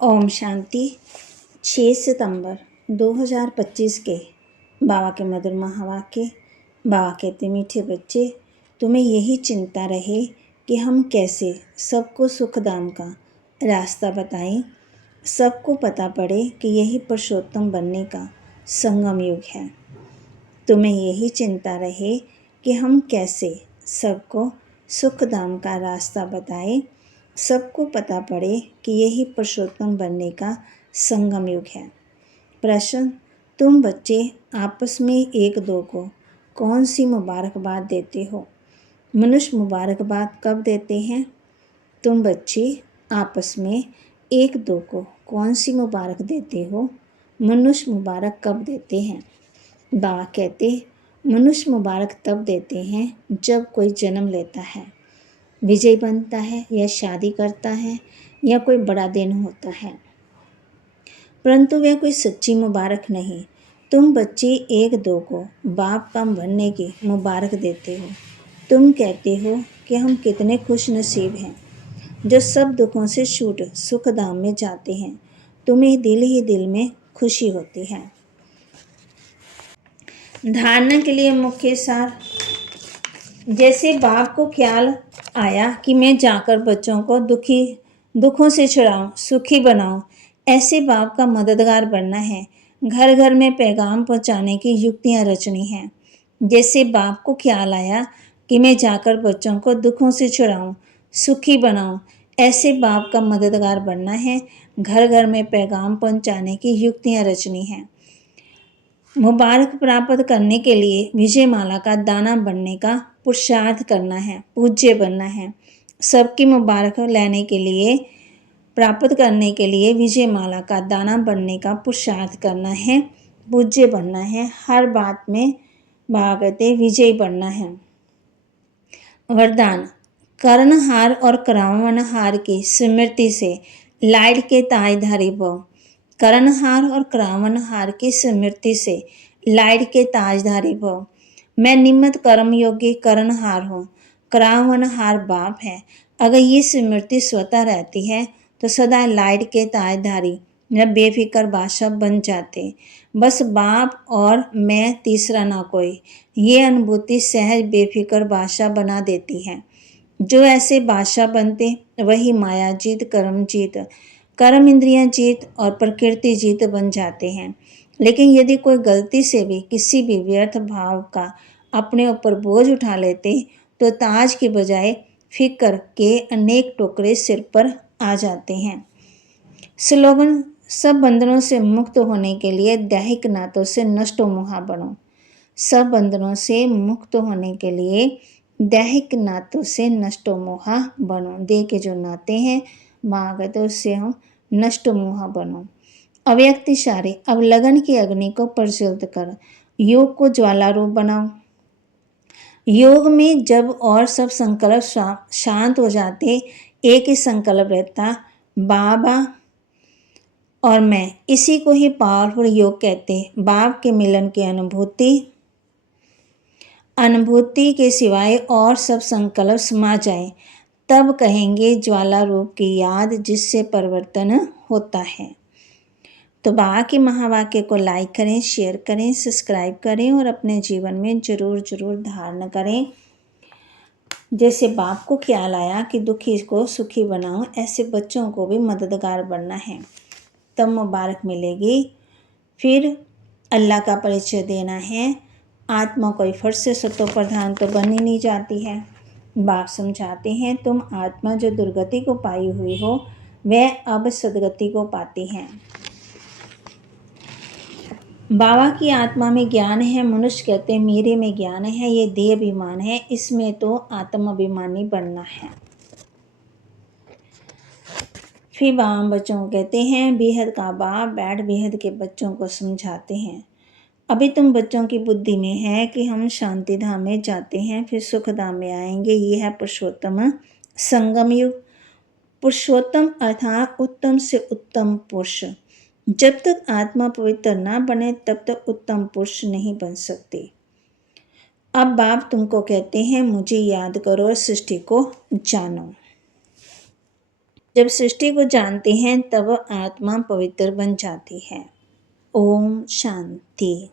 ओम शांति। 6 सितंबर 2025 के बाबा के मधुर महावाक्य। बाबा कहते, मीठे बच्चे, तुम्हें यही चिंता रहे कि हम कैसे सबको सुखधाम का रास्ता बताएं। सबको पता पड़े कि यही पुरुषोत्तम बनने का संगम युग है। तुम्हें यही चिंता रहे कि हम कैसे सबको सुखधाम का रास्ता बताएं। सबको पता पड़े कि यही पुरुषोत्तम बनने का संगम युग है। प्रश्न, तुम बच्चे आपस में एक दो को कौन सी मुबारकबाद देते हो? मनुष्य मुबारकबाद कब देते हैं? तुम बच्चे आपस में एक दो को कौन सी मुबारक देते हो? मनुष्य मुबारक कब देते हैं? बाबा कहते, मनुष्य मुबारक तब देते हैं जब कोई जन्म लेता है, विजय बनता है या शादी करता है या कोई बड़ा दिन होता है, परंतु वह कोई सच्ची मुबारक नहीं। तुम बच्चे एक दो को बाप का बनने की मुबारक देते हो। तुम कहते हो कि हम कितने खुश नसीब हैं जो सब दुखों से छूट सुखधाम में जाते हैं। तुम्हें दिल ही दिल में खुशी होती है। धारणा के लिए मुख्य सार, जैसे बाप को ख्याल आया कि मैं जाकर बच्चों को दुखों से छुड़ाऊं, सुखी बनाऊं, ऐसे बाप का मददगार बनना है। घर घर में पैगाम पहुंचाने की युक्तियां रचनी हैं। जैसे बाप को ख्याल आया कि मैं जाकर बच्चों को दुखों से छुड़ाऊं, सुखी बनाऊं, ऐसे बाप का मददगार बनना है। घर घर में पैगाम पहुंचाने की युक्तियां रचनी हैं। मुबारक प्राप्त करने के लिए विजय माला का दाना बनने का पुरुषार्थ करना है, पूज्य बनना है। सबकी मुबारक लेने के लिए, प्राप्त करने के लिए विजय माला का दाना बनने का पुरुषार्थ करना है, पूज्य बनना है। हर बात में भागते विजय बनना है। वरदान, कर्णहार और क्रावणहार की स्मृति से लाइट के ताजधारी भव। कर्णहार और क्रावणहार की स्मृति से लाइट के ताजधारी भव। मैं निमित्त कर्म योगी कर्णहार हूँ, क्रावणहार बाप है। अगर ये स्मृति स्वतः रहती है तो सदा लाइट के ताजधारी या बेफिक्र बादशाह बन जाते। बस बाप और मैं, तीसरा ना कोई। ये अनुभूति सहज बेफिक्र बादशाह बना देती है। जो ऐसे बादशाह बनते वही माया जीत, कर्म जीत, कर्म इंद्रियां जीत और प्रकृति जीत बन जाते हैं। लेकिन यदि कोई गलती से भी किसी भी व्यर्थ भाव का अपने ऊपर बोझ उठा लेते तो ताज के बजाय फिक्र के अनेक टोकरे सिर पर आ जाते हैं। स्लोगन, सब बंधनों से मुक्त होने के लिए दैहिक नातों से नष्ट मोहा बनो। सब बंधनों से मुक्त होने के लिए दैहिक नातों से नष्ट मोहा बनो। देह के जो नाते हैं मागत उससे हम नष्ट मोहा बनो। अव्यक्त इशारे, अब लगन की अग्नि को प्रज्वलित कर योग को ज्वाला रूप बनाओ। योग में जब और सब संकल्प शांत हो जाते, एक ही संकल्प रहता, बाबा और मैं। इसी को ही पावरफुल योग कहते। बाप के मिलन की अनुभूति के सिवाय और सब संकल्प समा जाए, तब कहेंगे ज्वाला रूप की याद जिससे परिवर्तन होता है। तो बाबा के महावाक्य को लाइक करें, शेयर करें, सब्सक्राइब करें और अपने जीवन में जरूर धारण करें। जैसे बाप को ख्याल आया कि दुखी को सुखी बनाओ, ऐसे बच्चों को भी मददगार बनना है, तब मुबारक मिलेगी। फिर अल्लाह का परिचय देना है। आत्मा कोई फट से सतो प्रधान तो बन ही नहीं जाती है। बाप समझाते हैं, तुम आत्मा जो दुर्गति को पाई हुई हो वह अब सदगति को पाती हैं। बाबा की आत्मा में ज्ञान है। मनुष्य कहते हैं मेरे में ज्ञान है, ये देह अभिमान है, इसमें तो आत्म अभिमानी बनना है। फिर बाबा बच्चों को कहते हैं, बेहद का बाप बैठ बेहद के बच्चों को समझाते हैं। अभी तुम बच्चों की बुद्धि में है कि हम शांति धाम में जाते हैं, फिर सुख धाम में आएंगे। ये है पुरुषोत्तम संगम युग। पुरुषोत्तम अर्थात उत्तम से उत्तम पुरुष। जब तक आत्मा पवित्र ना बने तब तक उत्तम पुरुष नहीं बन सकते। अब बाप तुमको कहते हैं, मुझे याद करो और सृष्टि को जानो। जब सृष्टि को जानते हैं तब आत्मा पवित्र बन जाती है। ओम शांति।